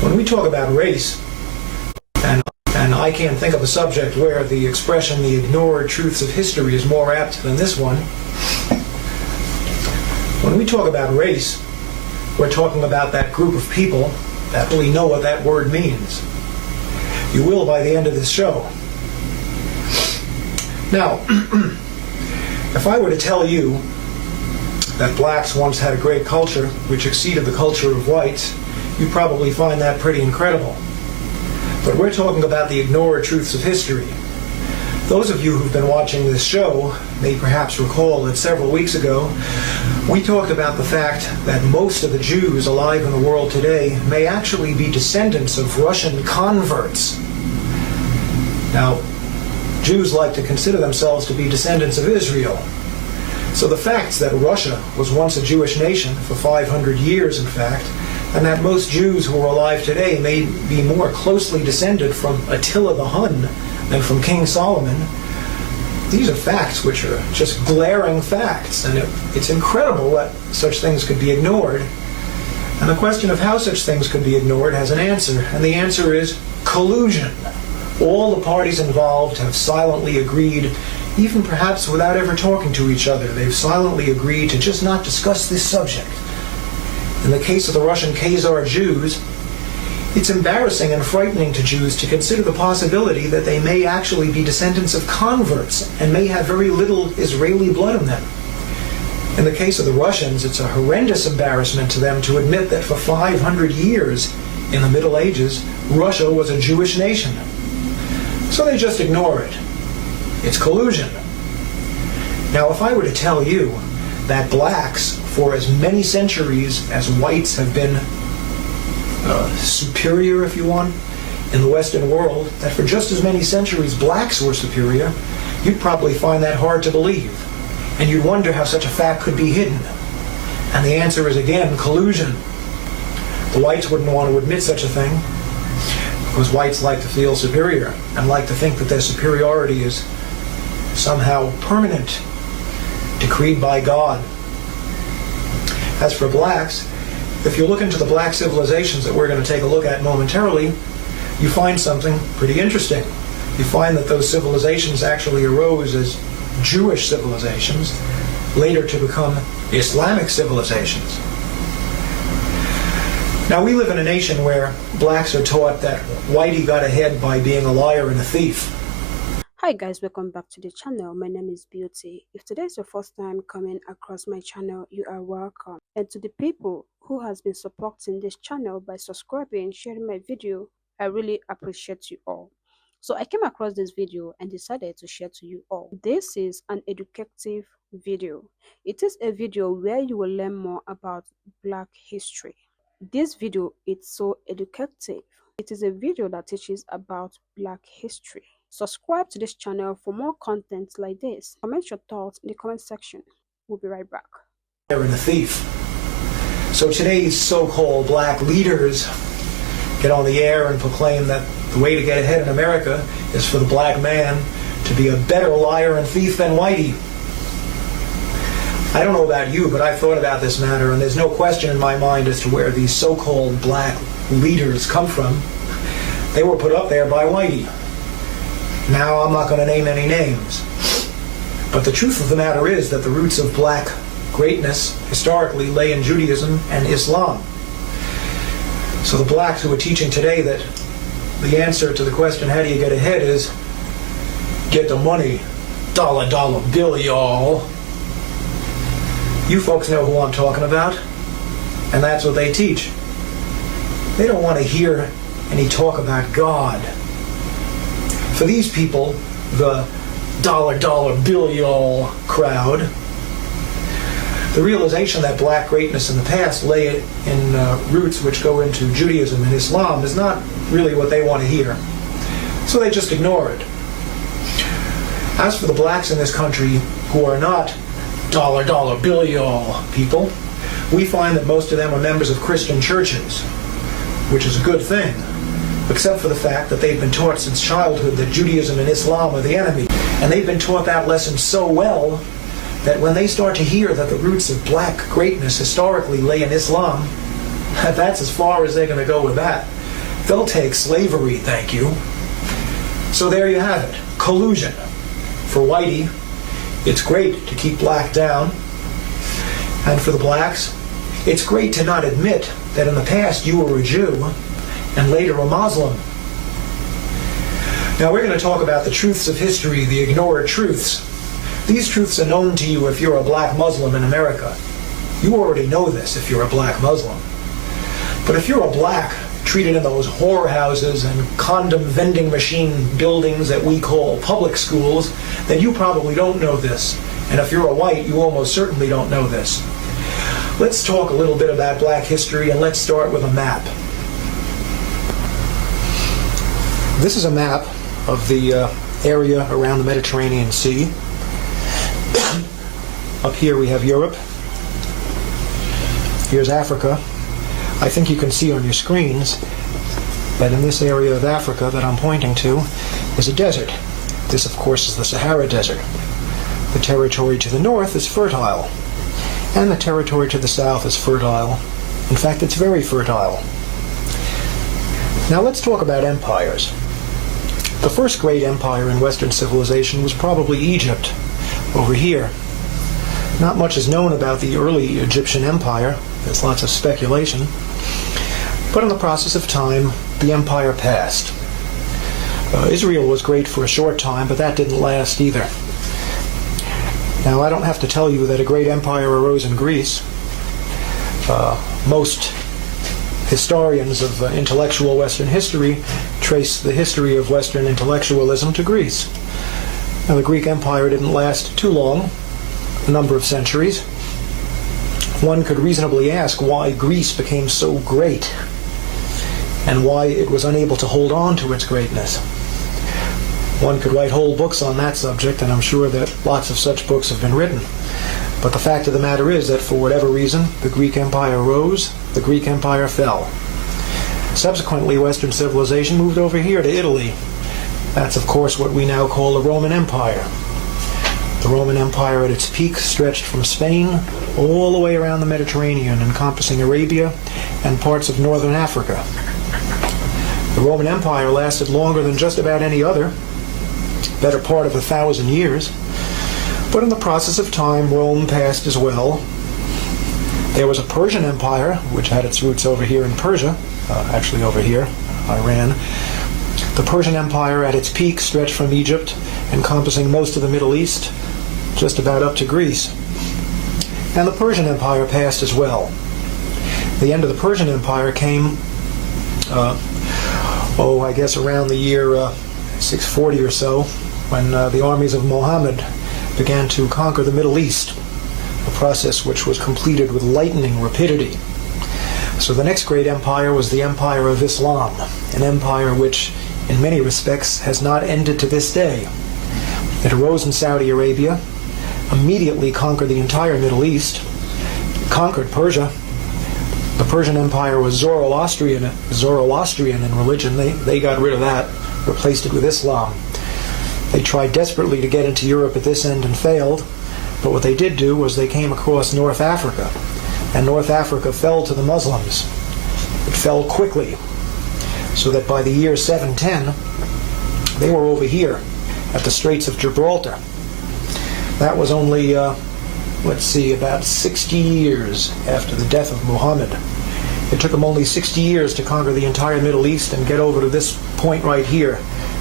When we talk about race, and I can't think of a subject where the expression "the ignored truths of history" is more apt than this one. When we talk about race, we're talking about that group of people that really know what that word means. You will by the end of this show. Now, if I were to tell you that blacks once had a great culture which exceeded the culture of whites, you'd probably find that pretty incredible. But we're talking about the ignored truths of history. Those of you who've been watching this show may perhaps recall that several weeks ago we talked about the fact that most of the Jews alive in the world today may actually be descendants of Russian converts. Now, Jews like to consider themselves to be descendants of Israel. So the facts that Russia was once a Jewish nation for 500 years, in fact, and that most Jews who are alive today may be more closely descended from Attila the Hun than from King Solomon, these are facts which are just glaring facts, and it's incredible that such things could be ignored. And the question of how such things could be ignored has an answer, and the answer is collusion. All the parties involved have silently agreed, even perhaps without ever talking to each other, they've silently agreed to just not discuss this subject. In the case of the Russian Khazar Jews, it's embarrassing and frightening to Jews to consider the possibility that they may actually be descendants of converts and may have very little Israeli blood in them. In the case of the Russians, it's a horrendous embarrassment to them to admit that for 500 years in the Middle Ages, Russia was a Jewish nation. So they just ignore it. It's collusion. Now, if I were to tell you that blacks, for as many centuries as whites have been superior, if you want, in the Western world, that for just as many centuries blacks were superior, you'd probably find that hard to believe. And you'd wonder how such a fact could be hidden. And the answer is, again, collusion. The whites wouldn't want to admit such a thing, because whites like to feel superior and like to think that their superiority is somehow permanent, decreed by God. As for blacks, if you look into the black civilizations that we're going to take a look at momentarily, you find something pretty interesting. You find that those civilizations actually arose as Jewish civilizations, later to become Islamic civilizations. Now, we live in a nation where blacks are taught that whitey got ahead by being a liar and a thief. Hi guys, welcome back to the channel. My name is Beauty. If today is your first time coming across my channel, you are welcome. And to the people who has been supporting this channel by subscribing, sharing my video, I really appreciate you all. So I came across this video and decided to share to you all. This is an educative video. It is a video where you will learn more about Black history. This video is so educative. It is a video that teaches about Black history. Subscribe to this channel for more content like this. Comment your thoughts in the comment section. We'll be right back. And a thief. So today's so-called black leaders get on the air and proclaim that the way to get ahead in America is for the black man to be a better liar and thief than whitey. I don't know about you, but I've thought about this matter, and there's no question in my mind as to where these so-called black leaders come from. They were put up there by whitey. Now, I'm not going to name any names. But the truth of the matter is that the roots of black greatness historically lay in Judaism and Islam. So the blacks who are teaching today that the answer to the question, how do you get ahead, is get the money, dollar bill, y'all. You folks know who I'm talking about, and that's what they teach. They don't want to hear any talk about God. For these people, the dollar bill y'all crowd, the realization that black greatness in the past lay in roots which go into Judaism and Islam is not really what they want to hear. So they just ignore it. As for the blacks in this country who are not dollar bill y'all people, we find that most of them are members of Christian churches, which is a good thing, except for the fact that they've been taught since childhood that Judaism and Islam are the enemy. And they've been taught that lesson so well that when they start to hear that the roots of black greatness historically lay in Islam, that's as far as they're going to go with that. They'll take slavery, thank you. So there you have it. Collusion. For Whitey, it's great to keep black down. And for the blacks, it's great to not admit that in the past you were a Jew and later a Muslim. Now we're going to talk about the truths of history, the ignored truths. These truths are known to you if you're a black Muslim in America. You already know this if you're a black Muslim. But if you're a black treated in those whorehouses and condom vending machine buildings that we call public schools, then you probably don't know this. And if you're a white, you almost certainly don't know this. Let's talk a little bit about black history, and let's start with a map. This is a map of the area around the Mediterranean Sea. Up here we have Europe. Here's Africa. I think you can see on your screens that in this area of Africa that I'm pointing to is a desert. This, of course, is the Sahara Desert. The territory to the north is fertile, and the territory to the south is fertile. In fact, it's very fertile. Now let's talk about empires. The first great empire in Western civilization was probably Egypt, over here. Not much is known about the early Egyptian empire. There's lots of speculation. But in the process of time, the empire passed. Israel was great for a short time, but that didn't last either. Now, I don't have to tell you that a great empire arose in Greece. Most historians of intellectual Western history trace the history of Western intellectualism to Greece. Now, the Greek Empire didn't last too long, a number of centuries. One could reasonably ask why Greece became so great and why it was unable to hold on to its greatness. One could write whole books on that subject, and I'm sure that lots of such books have been written. But the fact of the matter is that for whatever reason, the Greek Empire rose, the Greek Empire fell. Subsequently, Western civilization moved over here to Italy. That's, of course, what we now call the Roman Empire. The Roman Empire at its peak stretched from Spain all the way around the Mediterranean, encompassing Arabia and parts of northern Africa. The Roman Empire lasted longer than just about any other, better part of 1,000 years. But in the process of time, Rome passed as well. There was a Persian Empire, which had its roots over here in Persia, actually over here, Iran. The Persian Empire at its peak stretched from Egypt, encompassing most of the Middle East, just about up to Greece. And the Persian Empire passed as well. The end of the Persian Empire came, I guess around the year 640 or so, when the armies of Muhammad began to conquer the Middle East, a process which was completed with lightning rapidity. So the next great empire was the Empire of Islam, an empire which, in many respects, has not ended to this day. It arose in Saudi Arabia, immediately conquered the entire Middle East, conquered Persia. The Persian Empire was Zoroastrian in religion. They got rid of that, replaced it with Islam. They tried desperately to get into Europe at this end and failed, but what they did do was they came across North Africa, and North Africa fell to the Muslims. It fell quickly, so that by the year 710, they were over here at the Straits of Gibraltar. That was only, about 60 years after the death of Muhammad. It took them only 60 years to conquer the entire Middle East and get over to this point right here.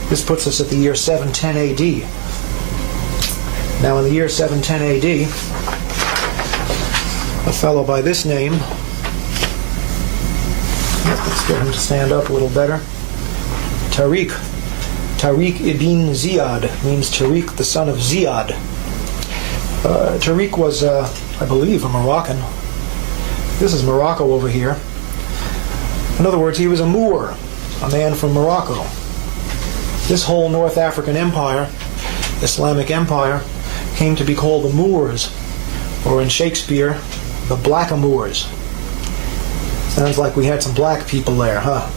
This puts us at the year 710 AD. Now in the year 710 AD, a fellow by this name, let's get him to stand up a little better, Tariq ibn Ziyad, means Tariq the son of Ziyad. Tariq was, I believe, a Moroccan. This is Morocco over here. In other words, he was a Moor, a man from Morocco. This whole North African empire, Islamic empire, came to be called the Moors, or in Shakespeare, the Blackamoors. Sounds like we had some black people there, huh?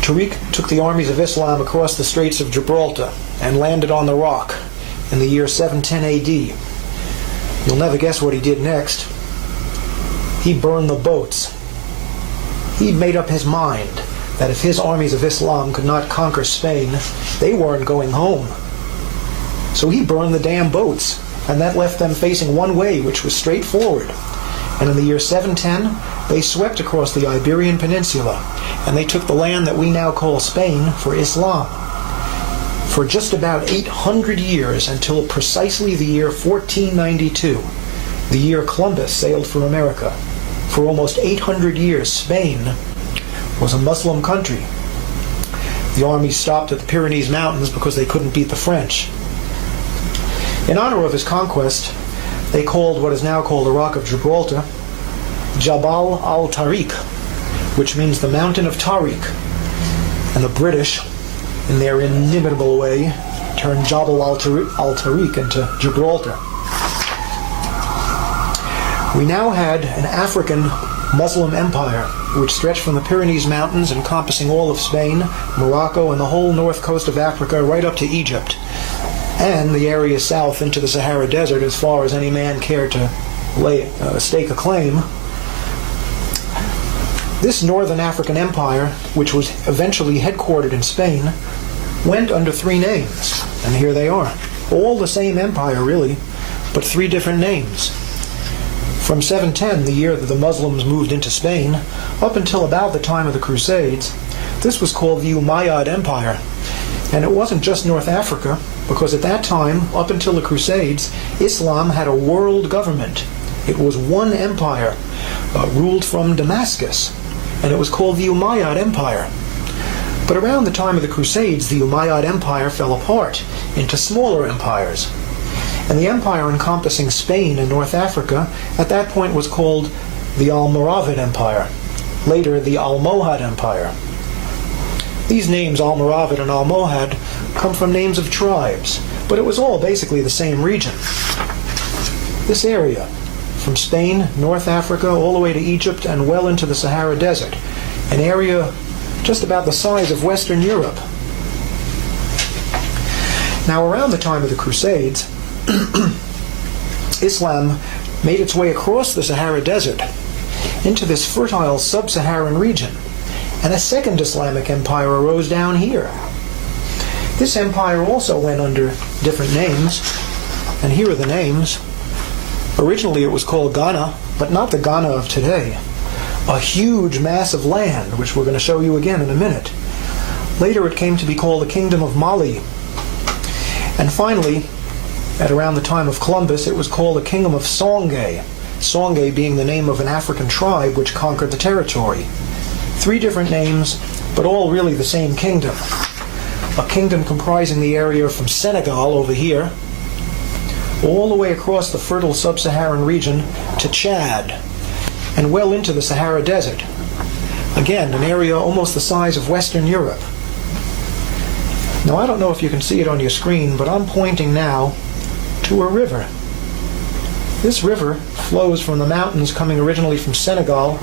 Tariq took the armies of Islam across the Straits of Gibraltar and landed on the Rock in the year 710 AD. You'll never guess what he did next. He burned the boats. He'd made up his mind that if his armies of Islam could not conquer Spain, they weren't going home. So he burned the damn boats, and that left them facing one way, which was straight forward. And in the year 710, they swept across the Iberian Peninsula, and they took the land that we now call Spain for Islam. For just about 800 years, until precisely the year 1492, the year Columbus sailed for America. For almost 800 years, Spain was a Muslim country. The army stopped at the Pyrenees Mountains because they couldn't beat the French. In honor of his conquest, they called what is now called the Rock of Gibraltar Jabal al-Tariq, which means the Mountain of Tariq. And the British, in their inimitable way, turned Jabal al-Tariq into Gibraltar. We now had an African Muslim empire which stretched from the Pyrenees Mountains, encompassing all of Spain, Morocco, and the whole north coast of Africa right up to Egypt, and the area south into the Sahara Desert as far as any man cared to stake a claim. This northern African empire, which was eventually headquartered in Spain, went under three names, and here they are. All the same empire, really, but three different names. From 710, the year that the Muslims moved into Spain, up until about the time of the Crusades, this was called the Umayyad Empire. And it wasn't just North Africa, because at that time, up until the Crusades, Islam had a world government. It was one empire, ruled from Damascus, and it was called the Umayyad Empire. But around the time of the Crusades, the Umayyad Empire fell apart into smaller empires. And the empire encompassing Spain and North Africa at that point was called the Almoravid Empire, later the Almohad Empire. These names, Almoravid and Almohad, come from names of tribes, but it was all basically the same region. This area, from Spain, North Africa, all the way to Egypt and well into the Sahara Desert, an area just about the size of Western Europe. Now, around the time of the Crusades, Islam made its way across the Sahara Desert into this fertile sub-Saharan region, and a second Islamic empire arose down here. This empire also went under different names, and here are the names. Originally it was called Ghana, but not the Ghana of today. A huge mass of land, which we're going to show you again in a minute. Later it came to be called the Kingdom of Mali. And finally, at around the time of Columbus, it was called the Kingdom of Songhai, Songhai being the name of an African tribe which conquered the territory. Three different names, but all really the same kingdom. A kingdom comprising the area from Senegal over here, all the way across the fertile sub-Saharan region to Chad, and well into the Sahara Desert. Again, an area almost the size of Western Europe. Now, I don't know if you can see it on your screen, but I'm pointing now to a river. This river flows from the mountains coming originally from Senegal,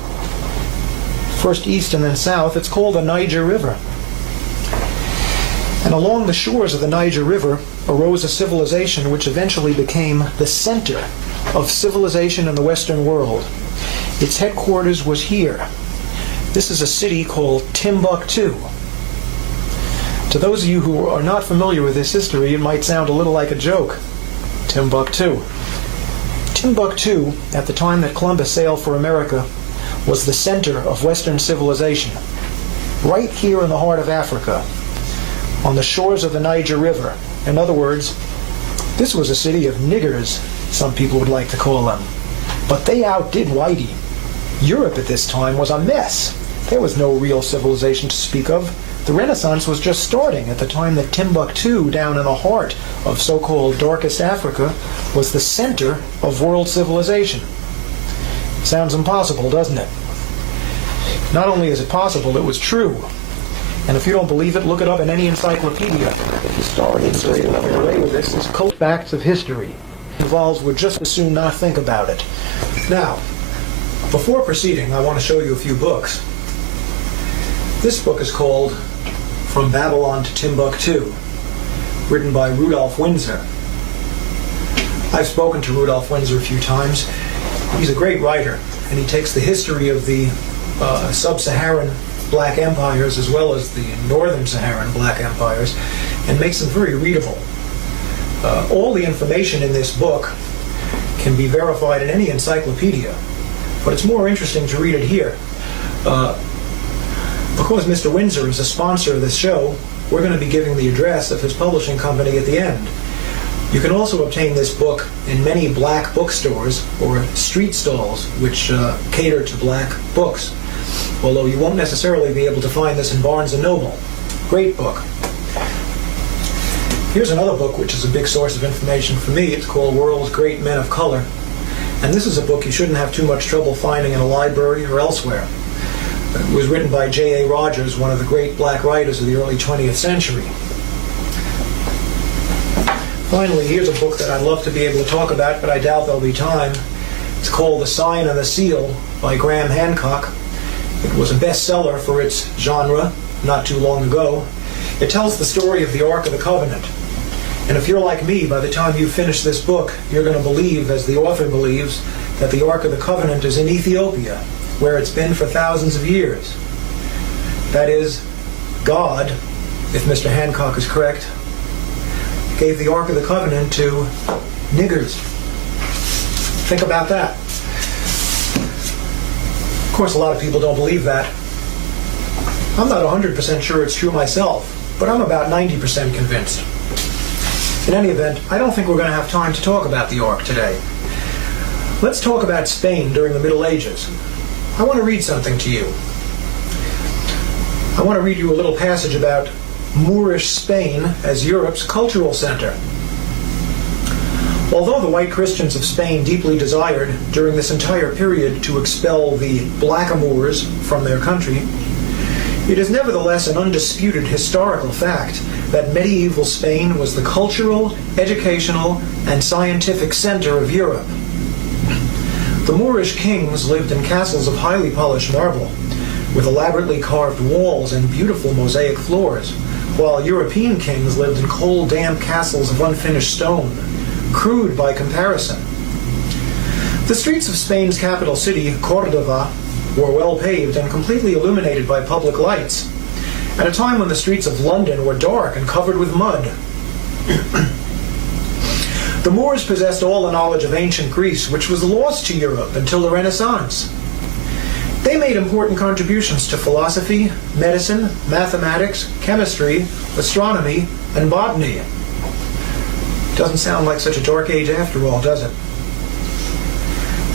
first east and then south. It's called the Niger River. And along the shores of the Niger River arose a civilization which eventually became the center of civilization in the Western world. Its headquarters was here. This is a city called Timbuktu. To those of you who are not familiar with this history, it might sound a little like a joke. Timbuktu. Timbuktu, at the time that Columbus sailed for America, was the center of Western civilization. Right here in the heart of Africa, on the shores of the Niger River. In other words, this was a city of niggers, some people would like to call them. But they outdid Whitey. Europe at this time was a mess. There was no real civilization to speak of. The Renaissance was just starting at the time that Timbuktu, down in the heart of so-called darkest Africa, was the center of world civilization. Sounds impossible, doesn't it? Not only is it possible, it was true. And if you don't believe it, look it up in any encyclopedia. Historians will get away with this. This cult facts of history involves would just as soon not think about it. Now, before proceeding, I want to show you a few books. This book is called From Babylon to Timbuktu, written by Rudolph Windsor. I've spoken to Rudolph Windsor a few times. He's a great writer, and he takes the history of the sub-Saharan black empires as well as the northern Saharan black empires, and makes them very readable. All the information in this book can be verified in any encyclopedia, but it's more interesting to read it here. Because Mr. Windsor is a sponsor of this show, we're going to be giving the address of his publishing company at the end. You can also obtain this book in many black bookstores or street stalls which cater to black books, although you won't necessarily be able to find this in Barnes & Noble. Great book. Here's another book which is a big source of information for me. It's called World's Great Men of Color. And this is a book you shouldn't have too much trouble finding in a library or elsewhere. It was written by J.A. Rogers, one of the great black writers of the early 20th century. Finally, here's a book that I'd love to be able to talk about, but I doubt there'll be time. It's called The Sign and the Seal by Graham Hancock. It was a bestseller for its genre not too long ago. It tells the story of the Ark of the Covenant. And if you're like me, by the time you finish this book, you're going to believe, as the author believes, that the Ark of the Covenant is in Ethiopia, where it's been for thousands of years. That is, God, if Mr. Hancock is correct, gave the Ark of the Covenant to niggers. Think about that. Of course, a lot of people don't believe that. I'm not 100% sure it's true myself, but I'm about 90% convinced. In any event, I don't think we're going to have time to talk about the Ark today. Let's talk about Spain during the Middle Ages. I want to read something to you. I want to read you a little passage about Moorish Spain as Europe's cultural center. Although the white Christians of Spain deeply desired during this entire period to expel the blackamoors from their country, it is nevertheless an undisputed historical fact that medieval Spain was the cultural, educational, and scientific center of Europe. The Moorish kings lived in castles of highly polished marble, with elaborately carved walls and beautiful mosaic floors, while European kings lived in cold, damp castles of unfinished stone, crude by comparison. The streets of Spain's capital city, Cordova, were well paved and completely illuminated by public lights, at a time when the streets of London were dark and covered with mud. The Moors possessed all the knowledge of ancient Greece, which was lost to Europe until the Renaissance. They made important contributions to philosophy, medicine, mathematics, chemistry, astronomy, and botany. Doesn't sound like such a dark age after all, does it?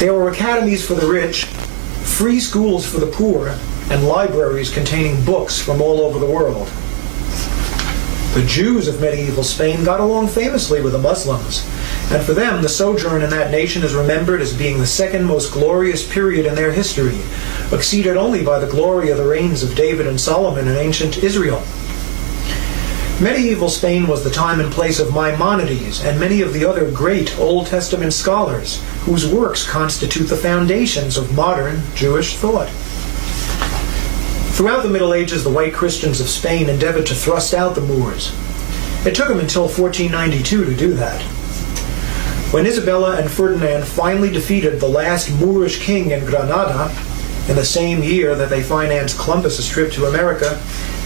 There were academies for the rich, free schools for the poor, and libraries containing books from all over the world. The Jews of medieval Spain got along famously with the Muslims, and for them the sojourn in that nation is remembered as being the second most glorious period in their history, exceeded only by the glory of the reigns of David and Solomon in ancient Israel. Medieval Spain was the time and place of Maimonides and many of the other great Old Testament scholars, whose works constitute the foundations of modern Jewish thought. Throughout the Middle Ages, the white Christians of Spain endeavored to thrust out the Moors. It took them until 1492 to do that. When Isabella and Ferdinand finally defeated the last Moorish king in Granada, in the same year that they financed Columbus's trip to America,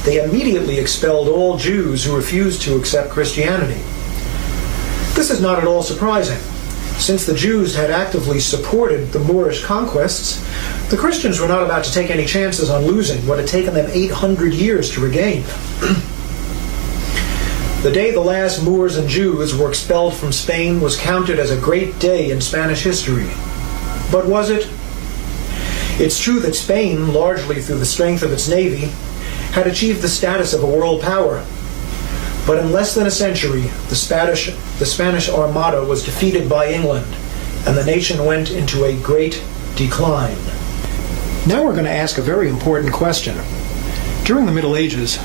they immediately expelled all Jews who refused to accept Christianity. This is not at all surprising. Since the Jews had actively supported the Moorish conquests, the Christians were not about to take any chances on losing what had taken them 800 years to regain. The day the last Moors and Jews were expelled from Spain was counted as a great day in Spanish history. But was it? It's true that Spain, largely through the strength of its navy, had achieved the status of a world power. But in less than a century, the Spanish Armada was defeated by England, and the nation went into a great decline. Now we're going to ask a very important question. During the Middle Ages,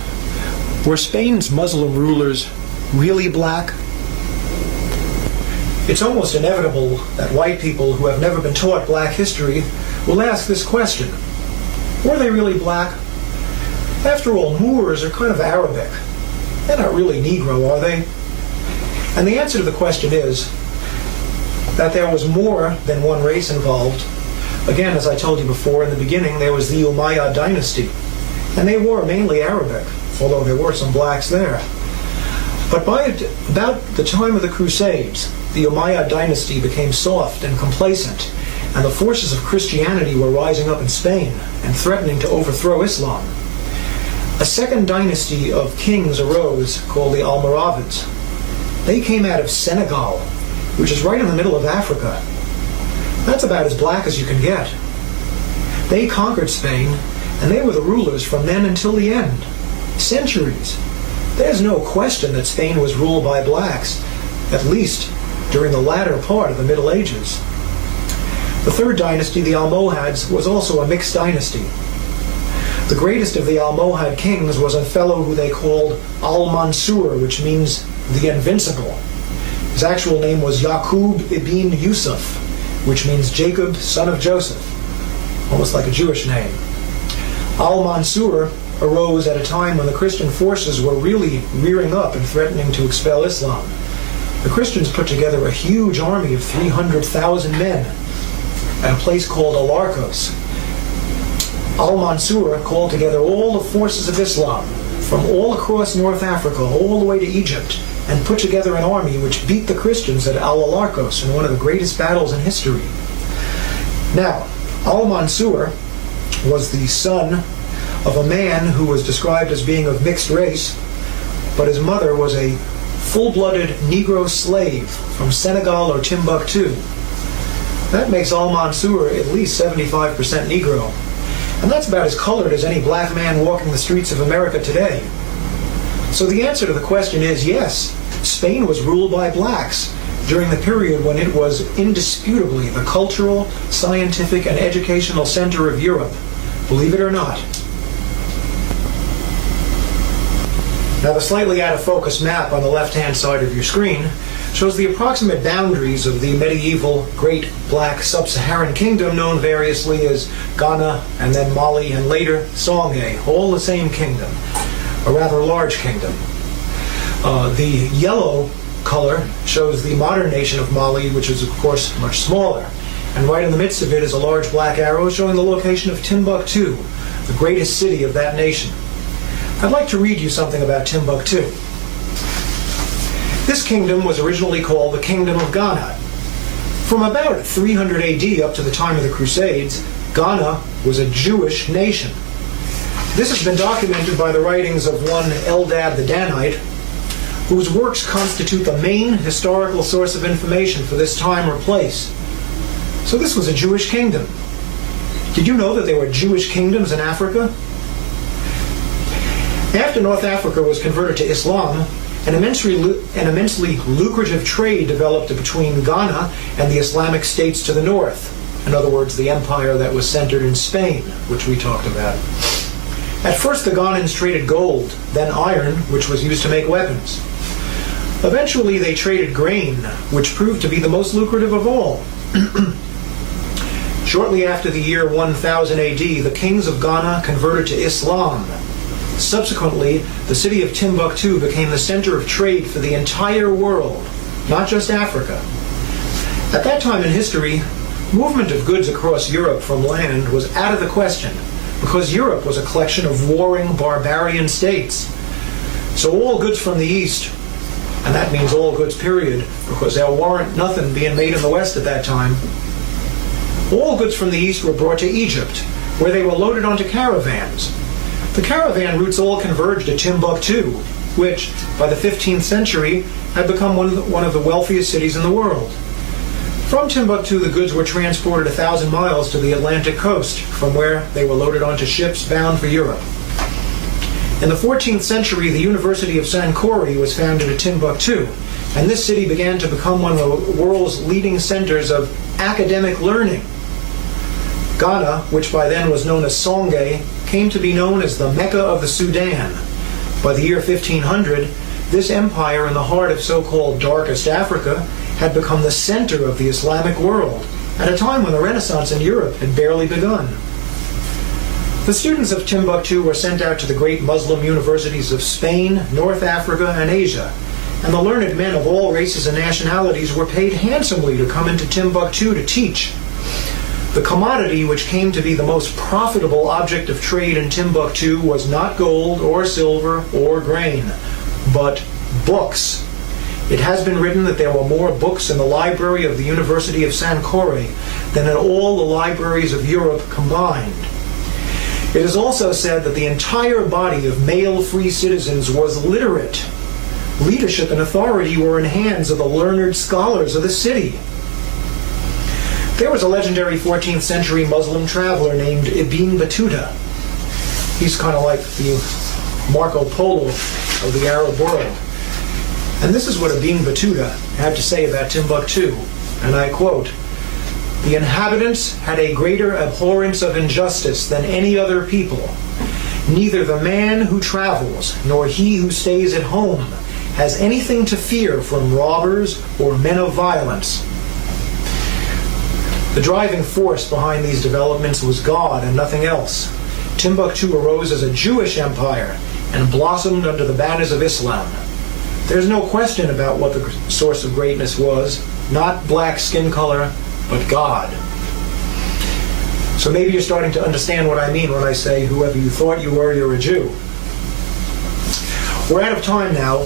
were Spain's Muslim rulers really black? It's almost inevitable that white people who have never been taught black history will ask this question. Were they really black? After all, Moors are kind of Arabic. They're not really Negro, are they? And the answer to the question is that there was more than one race involved, Again, as I told you before, in the beginning there was the Umayyad dynasty, and they were mainly Arabic, although there were some blacks there. But by about the time of the Crusades, the Umayyad dynasty became soft and complacent, and the forces of Christianity were rising up in Spain and threatening to overthrow Islam. A second dynasty of kings arose called the Almoravids. They came out of Senegal, which is right in the middle of Africa. That's about as black as you can get. They conquered Spain, and they were the rulers from then until the end. Centuries. There's no question that Spain was ruled by blacks, at least during the latter part of the Middle Ages. The third dynasty, the Almohads, was also a mixed dynasty. The greatest of the Almohad kings was a fellow who they called Al-Mansur, which means the Invincible. His actual name was Yaqub ibn Yusuf, which means Jacob, son of Joseph, almost like a Jewish name. Al-Mansur arose at a time when the Christian forces were really rearing up and threatening to expel Islam. The Christians put together a huge army of 300,000 men at a place called Alarcos. Al-Mansur called together all the forces of Islam from all across North Africa, all the way to Egypt, and put together an army which beat the Christians at Al-Alarcos in one of the greatest battles in history. Now, Al-Mansur was the son of a man who was described as being of mixed race, but his mother was a full-blooded Negro slave from Senegal or Timbuktu. That makes Al-Mansur at least 75% Negro. And that's about as colored as any black man walking the streets of America today. So the answer to the question is yes, Spain was ruled by blacks during the period when it was indisputably the cultural, scientific, and educational center of Europe. Believe it or not. Now the slightly out of focus map on the left-hand side of your screen shows the approximate boundaries of the medieval Great Black Sub-Saharan Kingdom, known variously as Ghana and then Mali and later Songhai, all the same kingdom, a rather large kingdom. The yellow color shows the modern nation of Mali, which is of course much smaller. And right in the midst of it is a large black arrow showing the location of Timbuktu, the greatest city of that nation. I'd like to read you something about Timbuktu. This kingdom was originally called the Kingdom of Ghana. From about 300 AD up to the time of the Crusades, Ghana was a Jewish nation. This has been documented by the writings of one Eldad the Danite, whose works constitute the main historical source of information for this time or place. So this was a Jewish kingdom. Did you know that there were Jewish kingdoms in Africa? After North Africa was converted to Islam, an immensely lucrative trade developed between Ghana and the Islamic states to the north. In other words, the empire that was centered in Spain, which we talked about. At first, the Ghanans traded gold, then iron, which was used to make weapons. Eventually, they traded grain, which proved to be the most lucrative of all. Shortly after the year 1000 AD, the kings of Ghana converted to Islam. Subsequently, the city of Timbuktu became the center of trade for the entire world, not just Africa. At that time in history, movement of goods across Europe from land was out of the question, because Europe was a collection of warring barbarian states. So all goods from the East, and that means all goods period, because there weren't nothing being made in the West at that time, all goods from the East were brought to Egypt, where they were loaded onto caravans. The caravan routes all converged at Timbuktu, which, by the 15th century, had become one of the wealthiest cities in the world. From Timbuktu, the goods were transported 1,000 miles to the Atlantic coast, from where they were loaded onto ships bound for Europe. In the 14th century, the University of Sankore was founded at Timbuktu, and this city began to become one of the world's leading centers of academic learning. Ghana, which by then was known as Songhai, came to be known as the Mecca of the Sudan. By the year 1500, this empire in the heart of so-called darkest Africa had become the center of the Islamic world, at a time when the Renaissance in Europe had barely begun. The students of Timbuktu were sent out to the great Muslim universities of Spain, North Africa, and Asia, and the learned men of all races and nationalities were paid handsomely to come into Timbuktu to teach. The commodity which came to be the most profitable object of trade in Timbuktu was not gold or silver or grain, but books. It has been written that there were more books in the library of the University of Sankore than in all the libraries of Europe combined. It is also said that the entire body of male free citizens was literate. Leadership and authority were in hands of the learned scholars of the city. There was a legendary 14th century Muslim traveler named Ibn Battuta. He's kind of like the Marco Polo of the Arab world. And this is what Ibn Battuta had to say about Timbuktu, and I quote, "The inhabitants had a greater abhorrence of injustice than any other people. Neither the man who travels nor he who stays at home has anything to fear from robbers or men of violence." The driving force behind these developments was God and nothing else. Timbuktu arose as a Jewish empire and blossomed under the banners of Islam. There's no question about what the source of greatness was, not black skin color, but God. So maybe you're starting to understand what I mean when I say whoever you thought you were, you're a Jew. We're out of time now.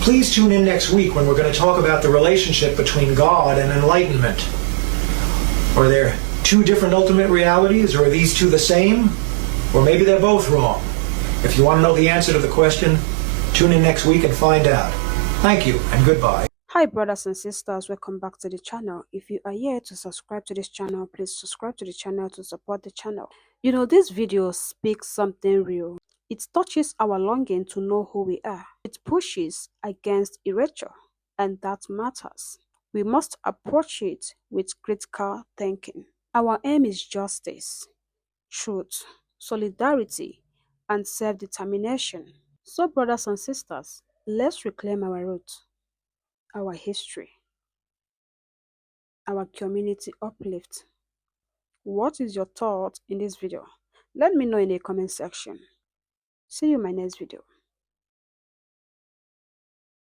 Please tune in next week when we're going to talk about the relationship between God and enlightenment. Are there two different ultimate realities, or are these two the same? Or maybe they're both wrong. If you want to know the answer to the question, tune in next week and find out. Thank you and goodbye. Hi brothers and sisters, welcome back to the channel. If you are here to subscribe to this channel, please subscribe to the channel to support the channel. You know, this video speaks something real. It touches our longing to know who we are. It pushes against erasure, and that matters. We must approach it with critical thinking. Our aim is justice, truth, solidarity, and self-determination. So brothers and sisters, let's reclaim our roots, our history, our community uplift. What is your thought in this video? Let me know in the comment section. See you in my next video.